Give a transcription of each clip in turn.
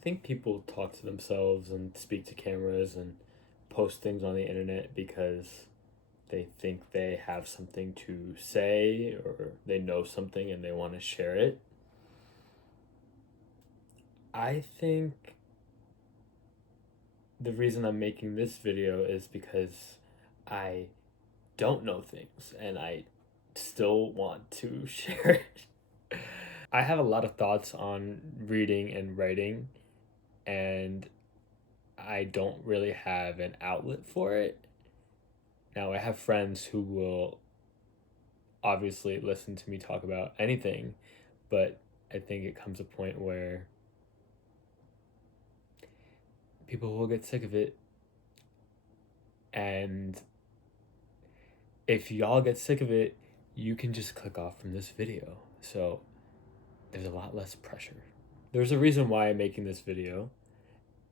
think people talk to themselves and speak to cameras and post things on the internet because they think they have something to say or they know something and they want to share it. I think the reason I'm making this video is because I don't know things and I still want to share it. I have a lot of thoughts on reading and writing, and I don't really have an outlet for it. Now, I have friends who will obviously listen to me talk about anything, but I think it comes a point where people will get sick of it. And if y'all get sick of it, you can just click off from this video. So there's a lot less pressure. There's a reason why I'm making this video,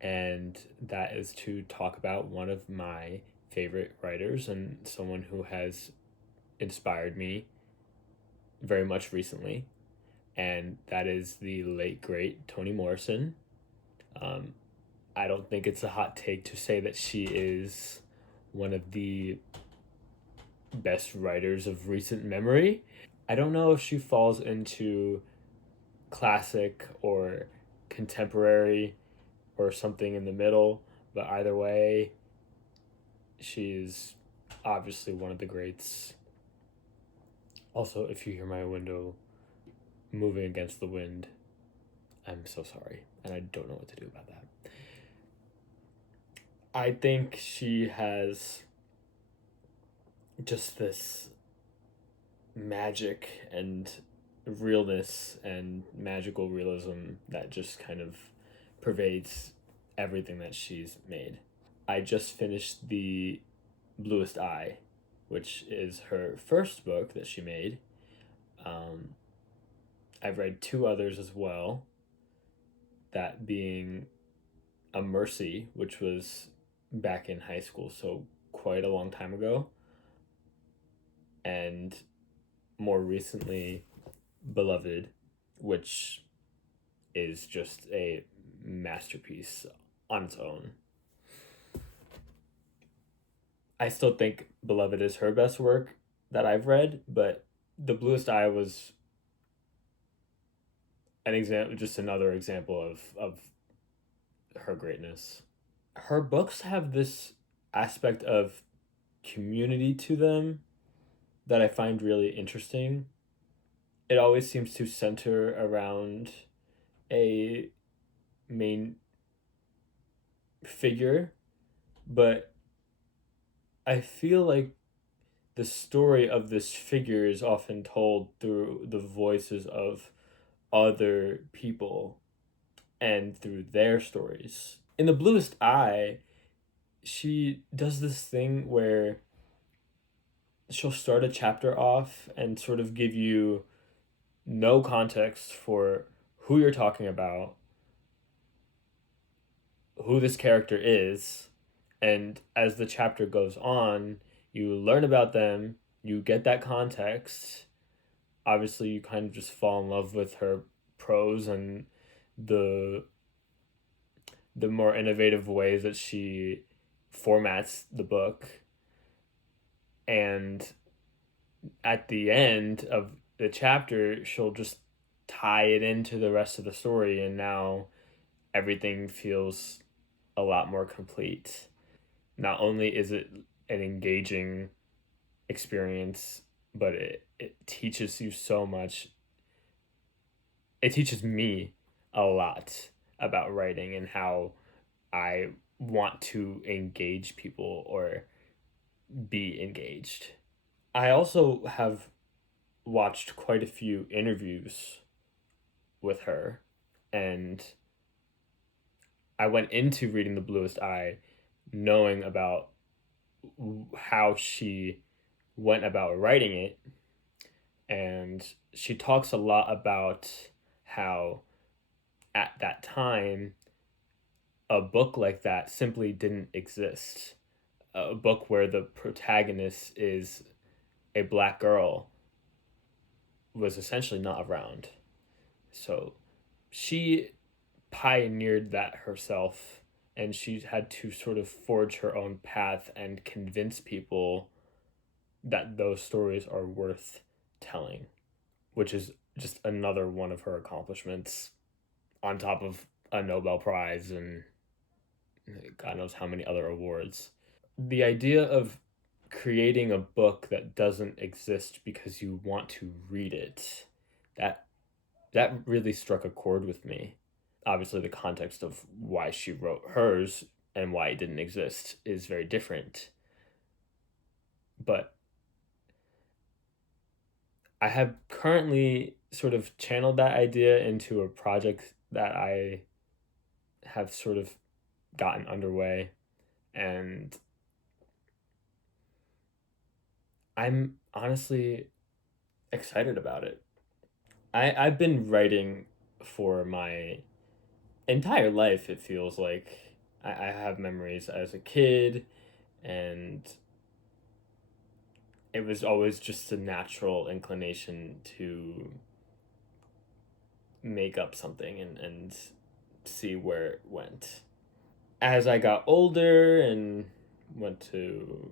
and that is to talk about one of my favorite writers and someone who has inspired me very much recently, and that is the late great Toni Morrison. Um, I don't think it's a hot take to say that she is one of the best writers of recent memory. I don't know if she falls into classic or contemporary or something in the middle, but either way, she's obviously one of the greats. Also, if you hear my window moving against the wind, I'm so sorry, and I don't know what to do about that. I think she has just this magic and realness and magical realism that just kind of pervades everything that she's made. I just finished The Bluest Eye, which is her first book that she made. I've read two others as well, that being A Mercy, which was back in high school, so quite a long time ago, and more recently, Beloved, which is just a masterpiece on its own. I still think Beloved is her best work that I've read, but The Bluest Eye was an example, just another example of her greatness. Her books have this aspect of community to them that I find really interesting. It always seems to center around a main figure, but I feel like the story of this figure is often told through the voices of other people and through their stories. In The Bluest Eye, she does this thing where she'll start a chapter off and sort of give you no context for who you're talking about, who this character is, and as the chapter goes on, you learn about them, you get that context. Obviously, you kind of just fall in love with her prose and the the more innovative ways that she formats the book. And at the end of the chapter, she'll just tie it into the rest of the story, and now everything feels a lot more complete. Not only is it an engaging experience, but it teaches you so much. It teaches me a lot about writing and how I want to engage people or be engaged. I also have watched quite a few interviews with her, and I went into reading The Bluest Eye knowing about how she went about writing it, and she talks a lot about how at that time a book like that simply didn't exist. A book where the protagonist is a black girl was essentially not around. So she pioneered that herself, and she had to sort of forge her own path and convince people that those stories are worth telling, which is just another one of her accomplishments on top of a Nobel Prize and God knows how many other awards. The idea of creating a book that doesn't exist because you want to read it, that that really struck a chord with me. Obviously, the context of why she wrote hers and why it didn't exist is very different. But I have currently sort of channeled that idea into a project that I have sort of gotten underway, and I'm honestly excited about it. I've been writing for my entire life, it feels like. I have memories as a kid, and it was always just a natural inclination to make up something and see where it went. As I got older and went to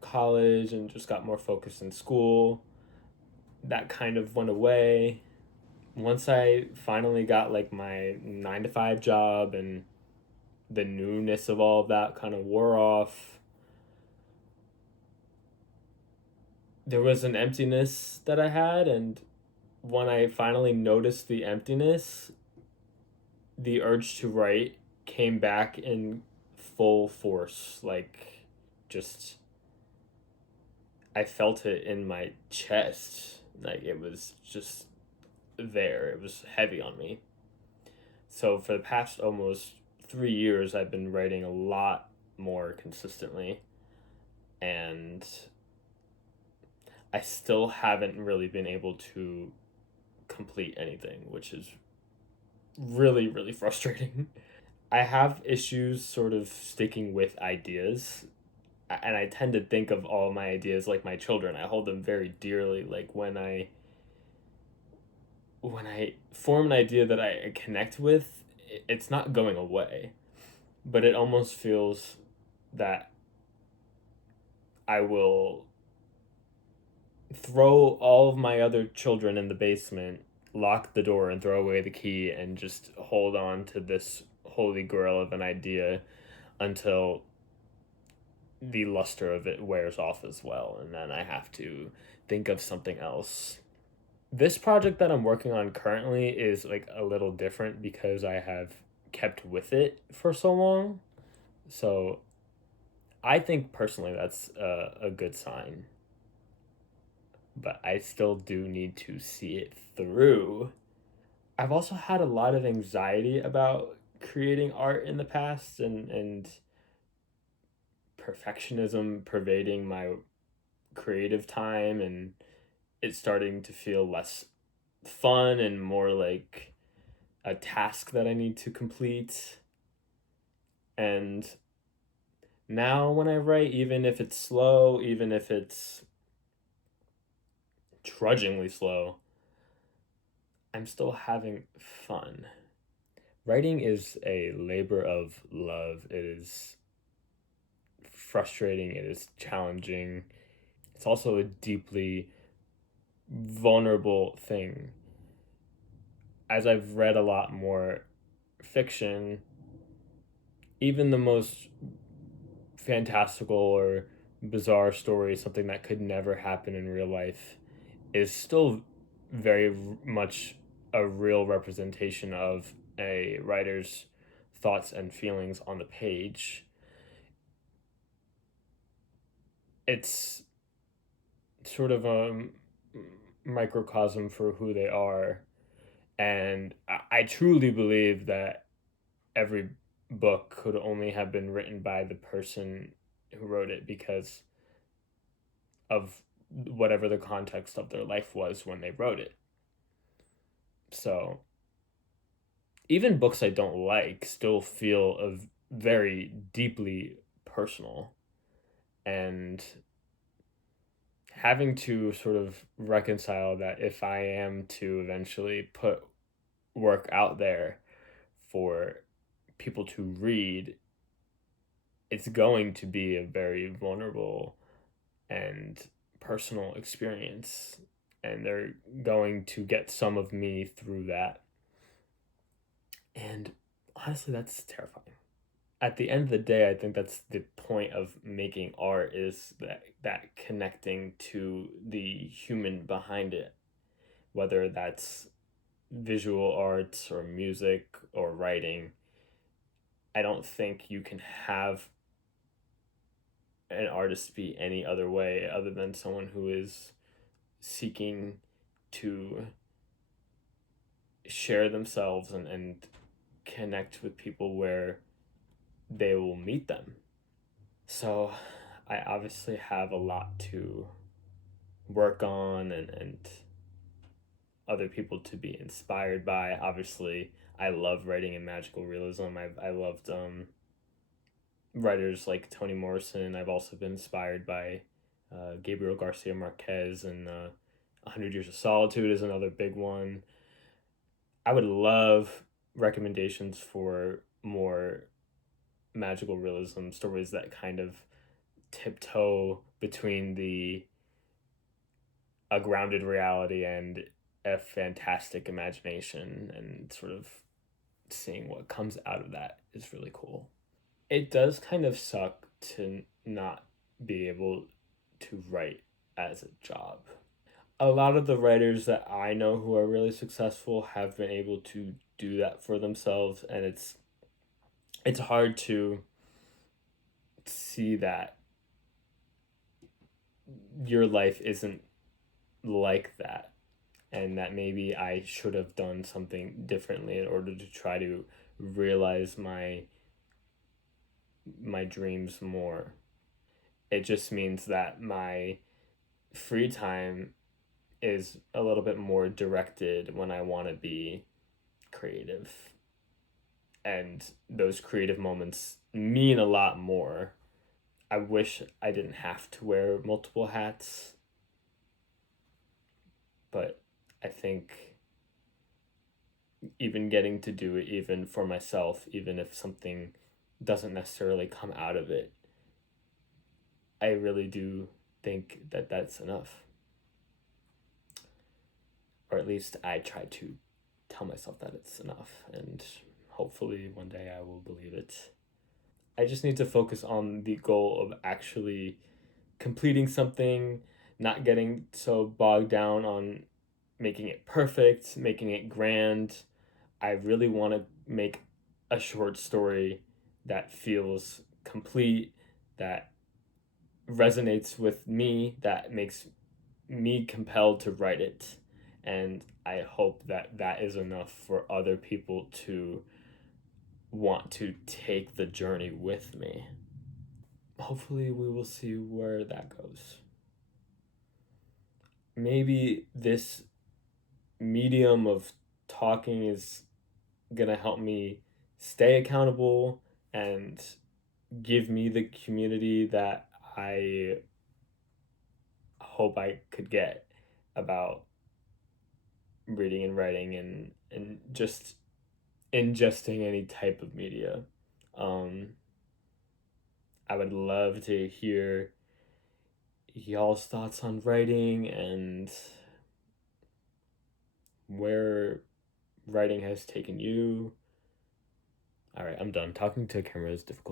college and just got more focused in school, that kind of went away. Once I finally got like my 9 to 5 job and the newness of all of that kind of wore off, there was an emptiness that I had. And when I finally noticed the emptiness, the urge to write came back in full force. Like, just, I felt it in my chest. Like, it was just there. It was heavy on me. So, for the past almost 3 years, I've been writing a lot more consistently. And I still haven't really been able to complete anything, which is really, really frustrating. I have issues sort of sticking with ideas, and I tend to think of all my ideas like my children. I hold them very dearly. Like when I form an idea that I connect with, it's not going away, but it almost feels that I will throw all of my other children in the basement, lock the door, and throw away the key, and just hold on to this holy grail of an idea until the luster of it wears off as well, and then I have to think of something else. This project that I'm working on currently is like a little different because I have kept with it for so long. So I think personally that's a good sign. But I still do need to see it through. I've also had a lot of anxiety about creating art in the past, and perfectionism pervading my creative time, and it's starting to feel less fun and more like a task that I need to complete. And now when I write, even if it's slow, even if it's trudgingly slow, I'm still having fun. Writing is a labor of love. It is frustrating, it is challenging. It's also a deeply vulnerable thing. As I've read a lot more fiction, even the most fantastical or bizarre story, something that could never happen in real life, is still very much a real representation of a writer's thoughts and feelings on the page. It's sort of a microcosm for who they are. And I truly believe that every book could only have been written by the person who wrote it because of whatever the context of their life was when they wrote it. So even books I don't like still feel very deeply personal. And having to sort of reconcile that if I am to eventually put work out there for people to read, it's going to be a very vulnerable and personal experience. And they're going to get some of me through that. And honestly, that's terrifying. At the end of the day, I think that's the point of making art, is that connecting to the human behind it, whether that's visual arts or music or writing. I don't think you can have an artist be any other way other than someone who is seeking to share themselves and connect with people where they will meet them. So I obviously have a lot to work on, and other people to be inspired by. Obviously, I love writing in magical realism. I loved writers like Toni Morrison. I've also been inspired by Gabriel Garcia Marquez, and 100 Years of Solitude is another big one. I would love recommendations for more magical realism stories that kind of tiptoe between the a grounded reality and a fantastic imagination, and sort of seeing what comes out of that is really cool. It does kind of suck to not be able to write as a job. A lot of the writers that I know who are really successful have been able to do that for themselves, and it's hard to see that your life isn't like that, and that maybe I should have done something differently in order to try to realize my dreams more. It just means that my free time is a little bit more directed when I want to be creative. And those creative moments mean a lot more. I wish I didn't have to wear multiple hats, but I think even getting to do it, even for myself, even if something doesn't necessarily come out of it, I really do think that that's enough. Or at least I try to tell myself that it's enough, and hopefully one day I will believe it. I just need to focus on the goal of actually completing something, not getting so bogged down on making it perfect, making it grand. I really want to make a short story that feels complete, that resonates with me, that makes me compelled to write it. And I hope that that is enough for other people to want to take the journey with me. Hopefully, we will see where that goes. Maybe this medium of talking is gonna help me stay accountable and give me the community that I hope I could get about reading and writing, and just ingesting any type of media. Um, I would love to hear y'all's thoughts on writing and where writing has taken you. All right, I'm done. Talking to a camera is difficult.